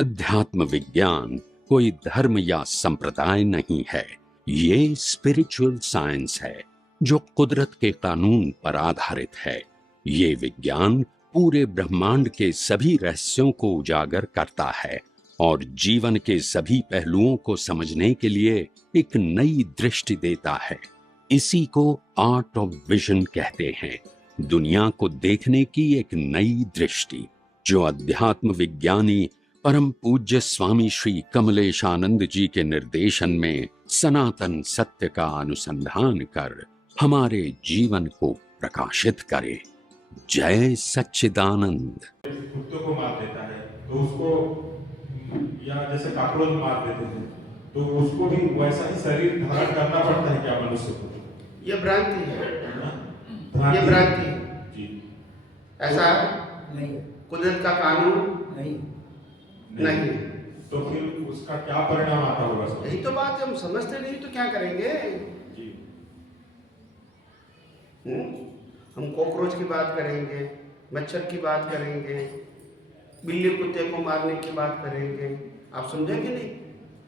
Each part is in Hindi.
अध्यात्म विज्ञान कोई धर्म या संप्रदाय नहीं है, ये स्पिरिचुअल साइंस है जो कुदरत के कानून पर आधारित है। ये विज्ञान पूरे ब्रह्मांड के सभी रहस्यों को उजागर करता है और जीवन के सभी पहलुओं को समझने के लिए एक नई दृष्टि देता है। इसी को आर्ट ऑफ विजन कहते हैं, दुनिया को देखने की एक नई दृष्टि, जो अध्यात्म विज्ञानी परम पूज्य स्वामी श्री कमलेशानंद जी के निर्देशन में सनातन सत्य का अनुसंधान कर हमारे जीवन को प्रकाशित करे। जय सच्चिदानंद। कुत्ते को मार देता है तो उसको, या जैसे काकरोच मार देते हैं तो उसको भी वैसा ही शरीर धारण करना पड़ता है क्या मनुष्य को? ये भ्रांति है, भ्रांति ये भ्रांति है जी। ऐसा नहीं कुदरत का कानून नहीं नहीं। तो फिर उसका क्या परिणाम आता होगा सर? यही तो बात है, हम समझते नहीं तो क्या करेंगे। जी। हम कॉकरोच की बात करेंगे, मच्छर की बात करेंगे, बिल्ली कुत्ते को मारने की बात करेंगे, आप समझेंगे नहीं,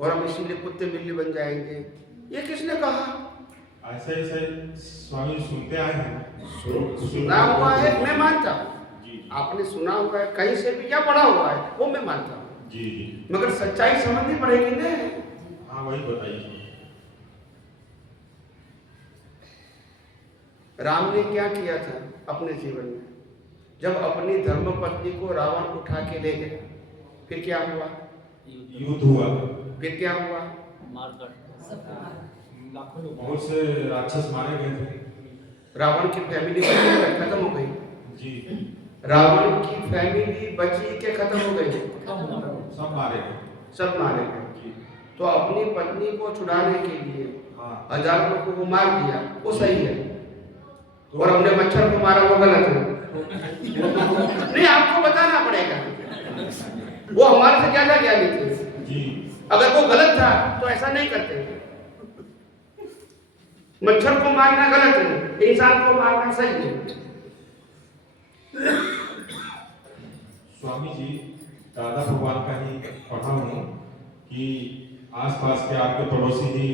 और हम इसीलिए कुत्ते बिल्ली बन जाएंगे। ये किसने कहा? ऐसे ऐसे स्वामी सुनते आए हैं, सुना हुआ है, मैं मानता हूँ। जी। आपने सुना हुआ है कहीं से भी, क्या पढ़ा हुआ है वो मैं मानता हूँ, जी जी। मगर सच्चाई समझनी पड़ेगी ना। हाँ वही बताइए। राम ने क्या किया था अपने जीवन में? जब अपनी धर्मपत्नी को रावण उठा के ले गया, फिर क्या हुआ? युद्ध हुआ, फिर क्या हुआ? बहुत से राक्षस मारे गए थे। रावण की फैमिली खत्म हो गई। जी। रावण की फैमिली बची के खत्म हो गई, सब मारे गए। सब मारे गए। जी। तो अपनी पत्नी को छुड़ाने के लिए हाँ। हजारों लोगों को मार दिया, वो सही है, और हमने मच्छर को मारा वो गलत है। नहीं, आपको बताना पड़ेगा, वो हमारे से ज्यादा ज्ञानी थे। जी। अगर वो गलत था तो ऐसा नहीं करते। मच्छर को मारना गलत है, इंसान को मारना सही है। स्वामी जी, दादा भगवान का ही पढ़ा हूँ कि आसपास के आपके पड़ोसी ही,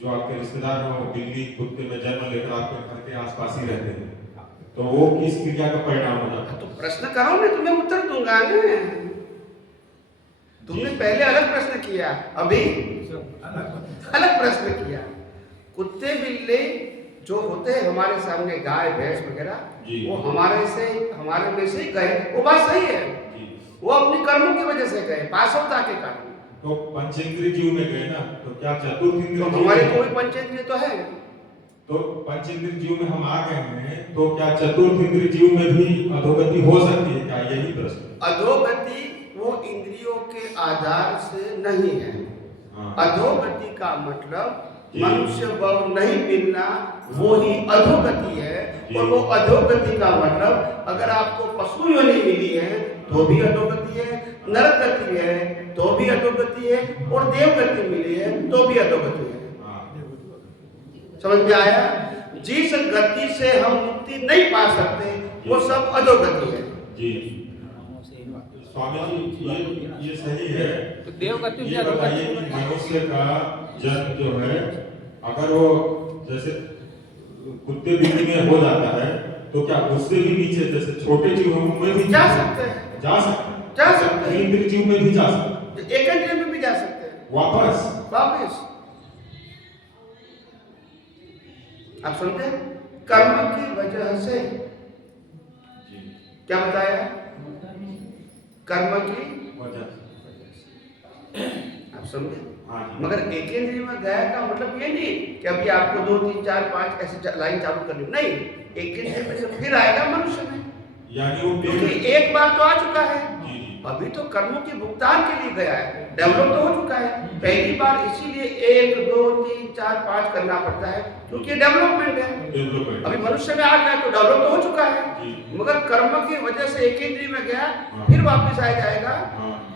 जो आपके रिश्तेदार हो, बिल्ली कुत्ते में जन्म लेकर आपके घर के आसपास ही रहते हैं, तो वो किस क्रिया का परिणाम हो जाता है? तो प्रश्न करो, मैं तुम्हें उत्तर दूंगा ना। तुमने पहले अलग प्रश्न किया, अभी अलग प्रश्न किया। कुत्ते बिल्ली जो होते हैं हमारे सामने, गाय भैंस वगैरह, वो हमारे में से गए, वो बात सही है। वो अपनी कर्मों की वजह से गए, पाशवता के कारण। तो पंचेंद्रिय जीव में गए ना, तो क्या चतुर्थ इंद्रिय? तो हमारे कोई पंचेंद्रिय तो है। तो पंचेंद्रिय जीव में हम आ गए हैं, तो क्या चतुर्थ इंद्रिय जीव में भी अधोगति हो सकती है क्या? यही प्रश्न। अधोगति वो इंद्रियों के आधार से नहीं है। हाँ। अधोगति का मतलब मनुष्य भाव नहीं मिलना, वो ही अधोगति है। और वो अधोगति का मतलब, अगर आपको पशु योनि मिली है तो भी अधोगति है, नरक गति है तो भी अधोगति है, और देवगति मिली है तो भी अधोगति है। समझ में आया? जिस गति से हम मुक्ति नहीं पा सकते वो सब अधोगति है। जी। स्वामी जी, ये सही है। तो देवगति ये बताइए कि मनुष्य का जन्म जो है, अगर वो जैसे कुत्ते बिल्ली में हो जाता है, तो क्या उससे भी नीचे जैसे छोटे जीवों में भी जा सकते हैं, जा सकते हैं, जा सकते हैं, इंद्रिय जीव में भी जा सकते हैं, एक इंद्रिय में भी जा सकते हैं, वापस। आप समझे? कर्म की वजह से। क्या बताया? कर्म की वजह। आप समझे? हाँ जी। मगर एक इंद्रिय में गया का मतलब ये नहीं कि अभी आपको 2 3 4 5 ऐसे लाइन चालू करनी, नहीं, एक इंद्रिय में से फिर आएगा मनुष्य में, यानी वो क्योंकि एक बार तो आ चुका है। जी। अभी तो कर्मों के भुगतान के लिए गया है, डेवलप तो हो चुका है। पहली बार इसीलिए 1 2 3 4 5 करना पड़ता है, क्योंकि डेवलपमेंट है। डेवलपमेंट। अभी मनुष्य में आ गया तो डेवलप तो हो चुका है, मगर कर्म की वजह से एक इंद्रिय में गया, फिर वापस आ जाएगा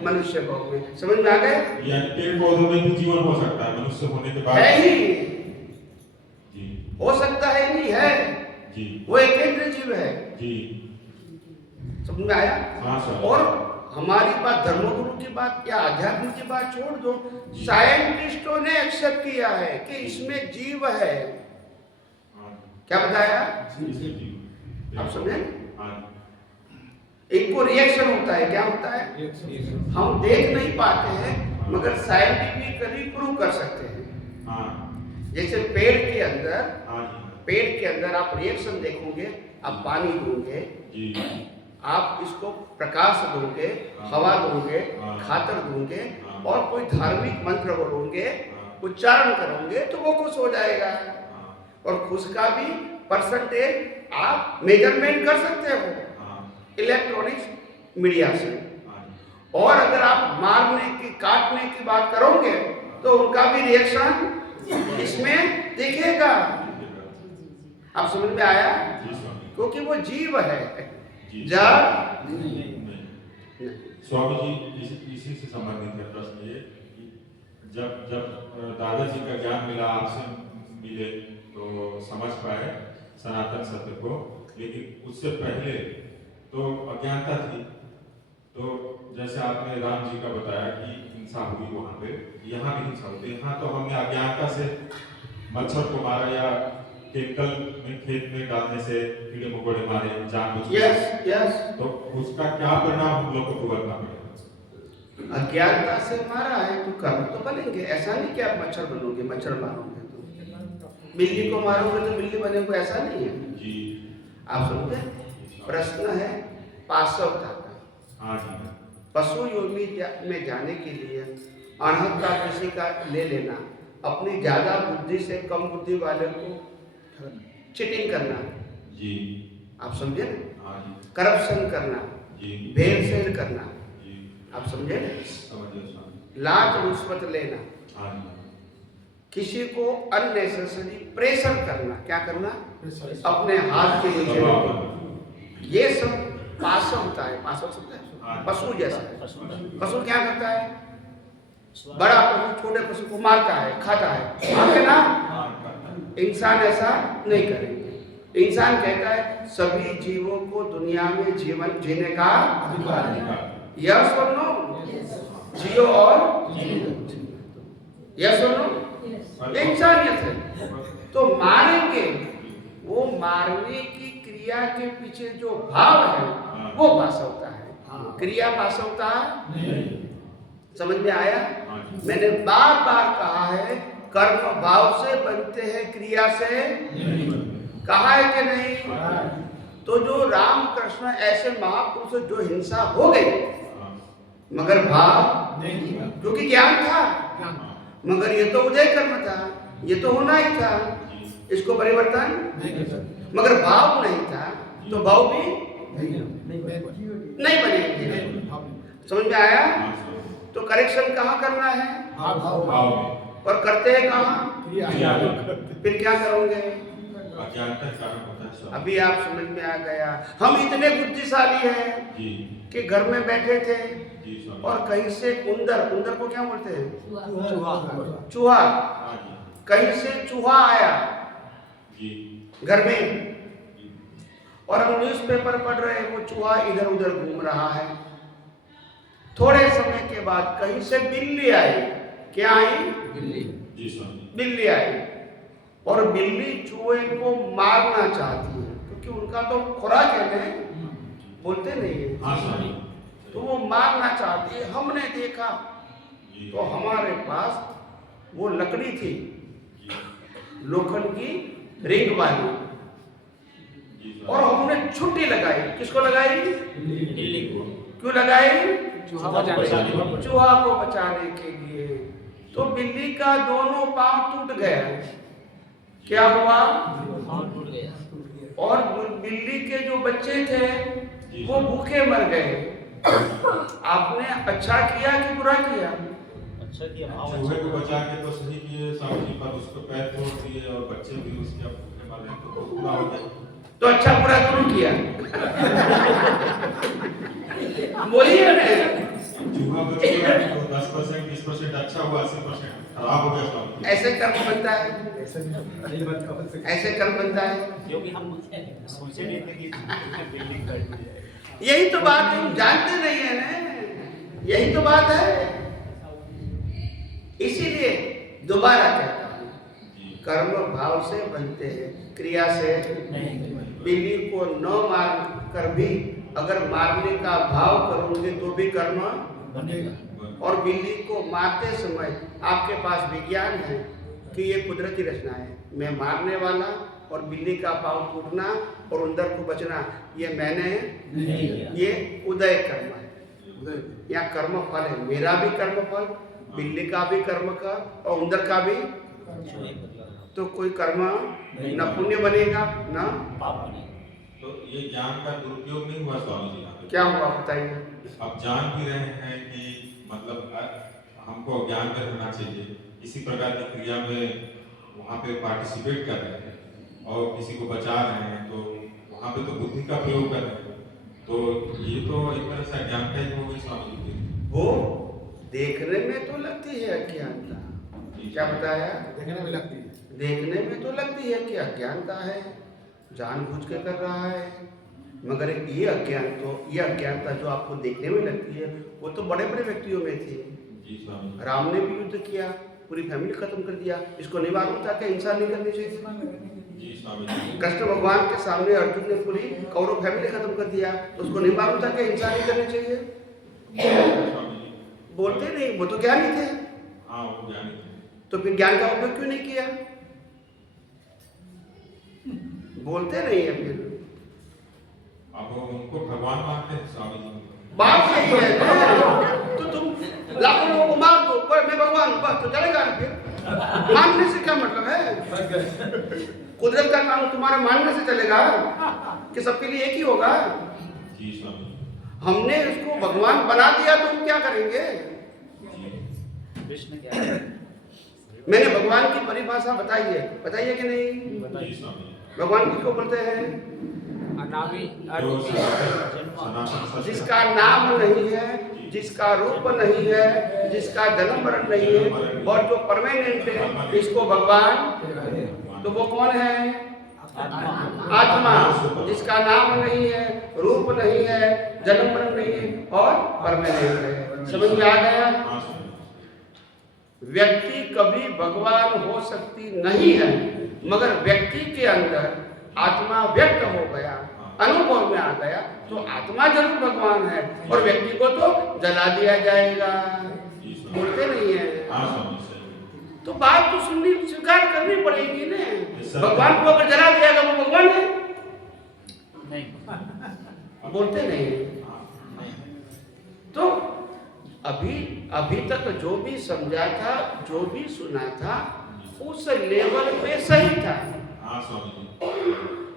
मनुष्य भाव में। समझ में आ गए? यानी पेड़ पौधों में भी जीवन हो सकता है मनुष्य होने के बाद? है ही, जी। हो सकता है, नहीं है जी। वो एक इंद्रिय जीव है। जी। समझ में आया? हाँ सर। और हमारी बात धर्मगुरु की बात या अध्यात्म की बात छोड़ दो, साइंटिस्टों ने एक्सेप्ट किया है कि इसमें जीव है। क्या बताया? आप समझे? इनको रिएक्शन होता है। क्या होता है? हम देख नहीं पाते हैं मगर साइंटिफिकली प्रूव कर सकते हैं। जैसे पेड़ के अंदर आप रिएक्शन देखोगे, आप पानी दोगे, आप इसको प्रकाश दोगे, हवा दोगे, खातर दोगे और कोई धार्मिक मंत्र बोलोगे, उच्चारण करोगे तो वो खुश हो जाएगा। और खुश का भी परसेंटेज आप मेजरमेंट कर सकते हो इलेक्ट्रॉनिक्स मीडिया से। और अगर आप मारने की, काटने की बात करोगे तो उनका भी रिएक्शन इसमें दिखेगा। आप समझ में आया? क्योंकि वो जीव है, जड़ नहीं। स्वामी जी, इसी से संबंधित है प्रश्न ये कि जब दादाजी का ज्ञान मिला, आपसे मिले तो समझ पाए सनातन सत्य को, लेकिन उससे पहले तो अज्ञानता थी। तो जैसे आपने राम जी का बताया कि हिंसा हुई वहां पे, यहाँ भी हिंसा होती है। यहाँ तो हमने अज्ञानता से मच्छर को मारा या केमिकल में खेत में डालने से कीड़े मकोड़े मारे जानबूझकर। यस। तो उसका क्या परिणाम हम लोग को भुगतना पड़ेगा? अज्ञानता से मारा है तो कर्म तो बनेंगे। ऐसा नहीं कि आप मच्छर बनोगे, मच्छर मारोगे तो बिल्ली को मारोगे तो बिल्ली बनेगे, ऐसा नहीं है जी। आप समझे? प्रश्न है पाशवता का। पशु योनि में जाने के लिए अनहत्ता किसी का ले लेना, अपनी ज्यादा बुद्धि से कम बुद्धि वाले को चीटिंग करना जी, आप समझे ना? करप्शन करना जी, भेड़सेड़ करना जी, आप समझे? लाच रिश्वत लेना, किसी को अननेसेसरी प्रेशर करना। क्या करना? अपने हाथ के नीचे, ये सब पाशवता है। पाशव शब्द है पशु जैसा है। पशु क्या करता है? बड़ा पशु छोटे पशु को मारता है, खाता है, मारते ना। इंसान ऐसा नहीं करेंगे। इंसान कहता है सभी जीवों को दुनिया में जीवन जीने का अधिकार है। यस और नो? जियो और यस और नो? इंसानियत है। तो मारेंगे, वो मारने की क्रिया के पीछे जो भाव है वो पाशवता है। क्रिया पाशवता समझ में आया? मैंने बार बार कहा है कर्म भाव से बनते हैं, क्रिया से कहा है कि नहीं? तो जो राम कृष्ण ऐसे महापुरुष जो हिंसा हो गई मगर भाव नहीं, क्योंकि ज्ञान था मगर ये तो उदय कर्म था, ये तो होना ही था, इसको परिवर्तन मगर भाव नहीं था तो भाव भी नहीं बनेंगे। समझ में आया? तो करेक्शन कहाँ करना है? और करते हैं कहाँ? फिर क्या करोगे? अभी आप समझ में आ गया। हम इतने बुद्धिशाली हैं कि घर में बैठे थे और कहीं से उंदर को क्या बोलते हैं? चूहा। कहीं से चूहा आया घर में और हम न्यूज़पेपर पढ़ रहे हैं, वो चूहा इधर उधर घूम रहा है। थोड़े समय के बाद कहीं से बिल्ली आई। क्या आई? बिल्ली आई और बिल्ली चूहे को मारना चाहती है क्योंकि उनका तो खुराक है, बोलते नहीं है, तो वो मारना चाहती है। हमने देखा तो हमारे पास वो लकड़ी थी लोखंड की रिंग वाली और हमने छुट्टी लगाई। किसको लगाई? बिल्ली को। क्यों लगाई? चूहा को बचाने के लिए। तो बिल्ली का दोनों पांव टूट गया। क्या हुआ? टूट गया। और बिल्ली के जो बच्चे थे वो भूखे मर गए। आपने अच्छा किया कि बुरा किया? अच्छा किया। चूहे को बचा के तो सही किए स्वामी जी, पर उसको पैर तोड़ दिए और बच्चे भी उसके भूखे मर गए तो बुरा हो गया। तो अच्छा बुरा क्यों किया? बोलिए ना। चूहा को 10% 20% अच्छा हुआ, 80% खराब हो गया स्वामी। ऐसे कर्म बनता है, ऐसे कर्म बनता है क्योंकि हम सोचे नहीं थे कि बिल्डिंग कर दी है। यही तो बात है, हम जानते नहीं है ना। यही तो बात है। इसीलिए दोबारा कहता हूं, कर्म भाव से बनते हैं, क्रिया से। बिल्ली को न मार कर भी अगर मारने का भाव करोगे तो भी कर्म बनेगा। और बिल्ली को मारते समय आपके पास विज्ञान है कि ये कुदरती रचना है, मैं मारने वाला और बिल्ली का पांव टूटना और उंदर को बचना, ये मैंने ये उदय कर्म है। यहाँ कर्म फल है, मेरा भी कर्म फल, बिल्ली का भी कर्म का और उंदर का भी। तो कोई कर्म न पुण्य बनेगा न पाप बनेगा। तो ये ज्ञान का दुरुपयोग नहीं हुआ स्वामी जी? क्या हुआ बताइए? अब जान भी रहे हैं कि मतलब हमको ज्ञान में रहना चाहिए, इसी प्रकार की क्रिया में वहाँ पे पार्टिसिपेट कर रहे हैं और किसी को बचा रहे हैं, तो वहाँ पे तो बुद्धि का प्रयोग कर रहे हैं, तो ये तो एक तरह से अज्ञानता ही हो गई स्वामी जी। वो देखने में तो लगती है अज्ञानता, क्या बताया? देखने में लगती है, देखने में तो लगती है कि अज्ञानता है, जानबूझ के कर रहा है, मगर ये अज्ञानता जो आपको देखने में लगती है वो तो बड़े बड़े व्यक्तियों में थी। राम ने भी युद्ध किया, पूरी फैमिली खत्म कर दिया, इसको नहीं मालूम था कि हिंसा नहीं करनी चाहिए। कृष्ण भगवान के सामने अर्जुन ने पूरी कौरव फैमिली खत्म कर दिया, तो उसको नहीं मालूम था कि हिंसा नहीं करनी चाहिए। बोलते नहीं, वो तो ज्ञानी थे। तो फिर ज्ञान का उपयोग क्यों नहीं किया? बोलते नहीं है फिर। अब उनको भगवान मानते हैं स्वामी जी। बात यही है, तो तुम लाखों लोगों को मार दो पर मैं भगवान हूं, बस तो चलेगा ना? फिर मानने से क्या मतलब है? कुदरत का काम तुम्हारे मानने से चलेगा कि सबके लिए एक ही होगा? जी स्वामी। हमने उसको भगवान बना दिया तो हम क्या करेंगे? कृष्ण क्या है? मैंने भगवान की परिभाषा बताइए, बताइए कि नहीं? बताइए स्वामी। भगवान किसको बोलते हैं? जिसका नाम नहीं है, जिसका रूप नहीं है, जिसका जन्म मरण नहीं है और जो परमानेंट है, इसको भगवान। तो वो कौन है? आत्मा। जिसका नाम नहीं है, रूप नहीं है, जन्म मरण नहीं है और परमानेंट है। समझ में आ गया? व्यक्ति कभी भगवान हो सकती नहीं है, मगर व्यक्ति के अंदर आत्मा व्यक्त हो गया, अनुभव में आ गया, तो आत्मा जरूर भगवान है और व्यक्ति को तो जला दिया जाएगा। बोलते नहीं है। तो बात तो सुननी, स्वीकार करनी पड़ेगी ना। भगवान को अगर जला दिया वो भगवान है? नहीं। बोलते नहीं। तो अभी तक जो भी समझा था, जो भी सुना था, उस लेवल पे सही था।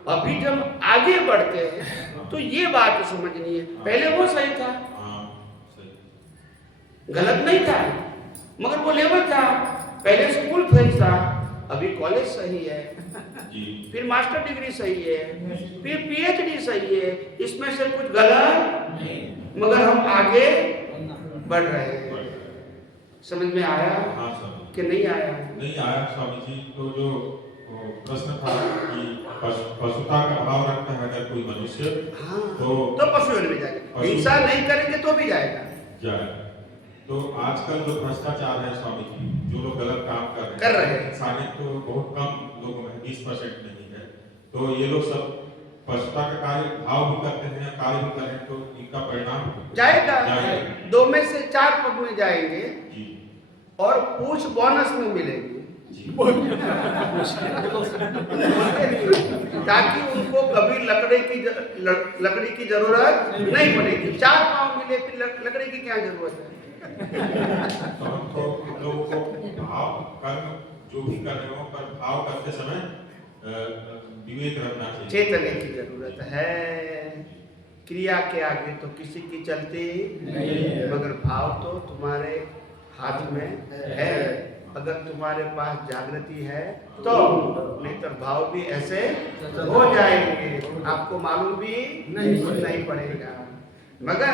अभी जब आगे बढ़ते हैं तो ये बात समझनी है, पहले वो सही था, गलत नहीं था, मगर वो लेवल था। पहले स्कूल सही था, अभी कॉलेज सही है, फिर मास्टर डिग्री सही है, फिर पीएचडी सही है, इसमें से कुछ गलत, मगर हम आगे बढ़ रहे हैं। समझ में आया? कि नहीं आया? नहीं आया स्वामी जी। तो जो प्रश्न था कि पशुता का भाव रखता है अगर कोई मनुष्य, हाँ, तो पशु योनि में जाएगा। हिंसा नहीं करेंगे तो भी जाएगा। तो आजकल जो भ्रष्टाचार है स्वामी जी, जो लोग गलत काम कर रहे हैं, इंसानियत तो बहुत कम लोगों में 20% नहीं है, तो ये लोग सब पशुता का कार्य भाव भी करते हैं, कार्य भी कर रहे हैं, तो इनका परिणाम जाएगा। 2 में से 4 पद में जाएंगे और पूछ बोनस में मिलेगी, ताकि उनको कभी लकड़ी की जरूरत नहीं पड़ेगी। 4 पाँव मिले फिर लकड़ी की क्या जरूरत है? तो हम लोगों को भाव कर्म जो भी कर रहे हो, पर भाव करते समय विवेक रखना चाहिए, चेतने की जरूरत है। क्रिया के आगे तो किसी की चलती नहीं, मगर भाव तो तुम्हारे हाथ में है। अगर तुम्हारे पास जागृति है तो, नहीं तो भाव भी ऐसे हो जाएंगे, आपको मालूम भी नहीं पड़ेगा। मगर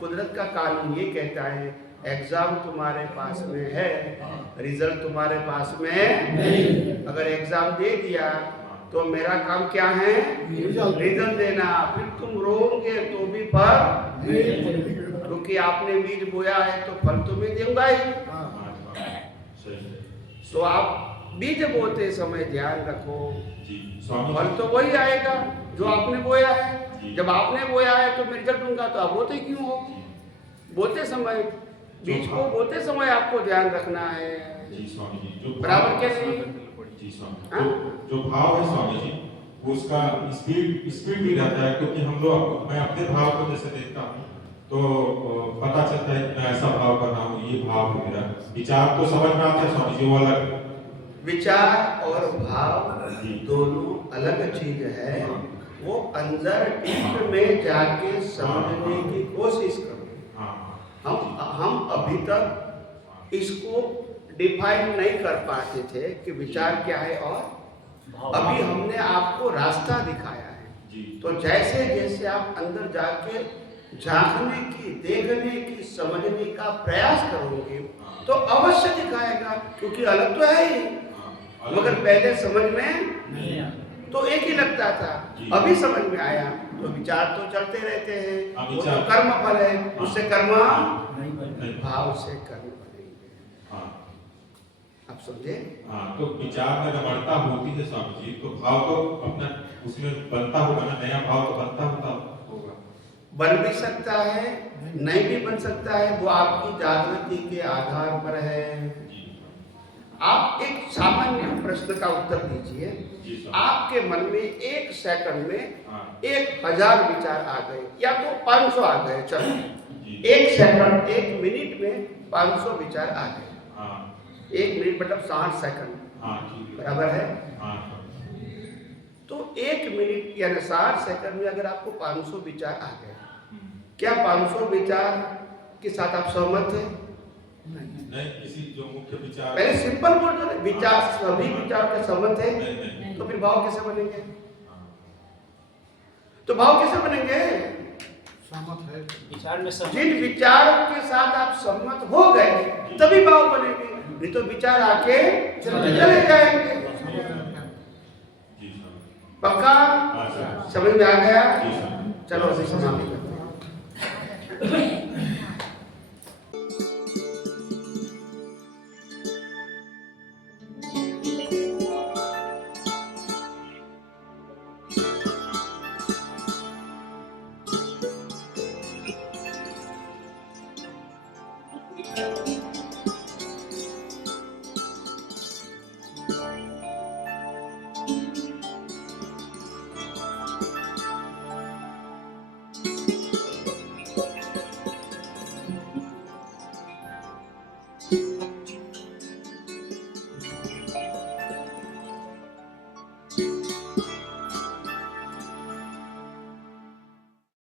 कुदरत का कानून ये कहता है, एग्जाम तुम्हारे पास में है, रिजल्ट तुम्हारे पास में नहीं। अगर एग्जाम दे दिया तो मेरा काम क्या है? रिजल्ट देना। फिर तुम रोओगे तो भी पर क्योंकि आपने बीज बोया है तो फल तो मैं दूंगा ही। सही है। तो आप बीज बोते समय ध्यान रखो, जी स्वामी फल जी। तो वही आएगा जो आपने बोया है। जी। जब आपने बोया है तो मैं रिजल्ट दूंगा, तो आप बोते क्यों हो? बोते समय, बीज को बोते समय आपको ध्यान रखना है। जी स्वामी जी, जो बराबर क्या नहीं? जी स्वामी, हाँ? जो भाव है स्वामी जी, वो उसका स्पीड भी रहता है, क्योंकि हम लोग, मैं अपने भाव को जैसे देखता हूँ तो पता चलता है कि मैं ऐसा भाव कर रहा हूँ, ये भाव है मेरा। विचार तो समझ में आता है स्वामी जी, वो अलग। विचार और भाव जी। दोनों अलग चीज है। वो अंदर डीप में जाके समझने की कोशिश करो। हाँ हम अभी तक इसको डिफाइन नहीं कर पाते थे कि विचार क्या है, और अभी हमने आपको रास्ता दिखाया है। जी। तो जैसे जैसे आप अंदर जाके झांकने की, देखने की, समझने का प्रयास करोगे तो अवश्य दिखाएगा, क्योंकि अलग तो है ही। मगर पहले समझ में तो एक ही लगता था, अभी समझ में आया। तो विचार तो चलते रहते हैं, वो तो कर्म फल है, उससे कर्म भाव से कर्म बनेंगे। हाँ आप समझे? हाँ, तो विचार में रमणता होती है स्वामी जी, तो भाव तो अपना उसमें बनता होगा ना, नया भाव तो बनता होगा। बन भी सकता है, नहीं भी बन सकता है, वो आपकी जागृति के आधार पर है। आप एक सामान्य प्रश्न का उत्तर दीजिए। आपके मन में एक सेकंड में 1000 विचार आ गए, या तो 500 आ गए, चलो एक सेकंड, एक मिनट में 500 विचार आ गए। एक मिनट मतलब 60 सेकंड, बराबर है? तो एक मिनट यानी 60 सेकंड में अगर आपको 500 विचार आ गए, क्या 500 विचार के साथ आप सहमत हैं? नहीं, किसी जो मुख्य विचार, पहले सिंपल बोल दो, विचार सभी विचार के सहमत है। नहीं। तो फिर भाव कैसे बनेंगे? तो भाव कैसे बनेंगे? सहमत है विचार में सब जिन विचारों के साथ आप सहमत हो गए तभी भाव बनेंगे, नहीं तो विचार आके चले जाएंगे। पक्का समझ में आ गया? चलो अभी समाप्त करते हैं। Thank you.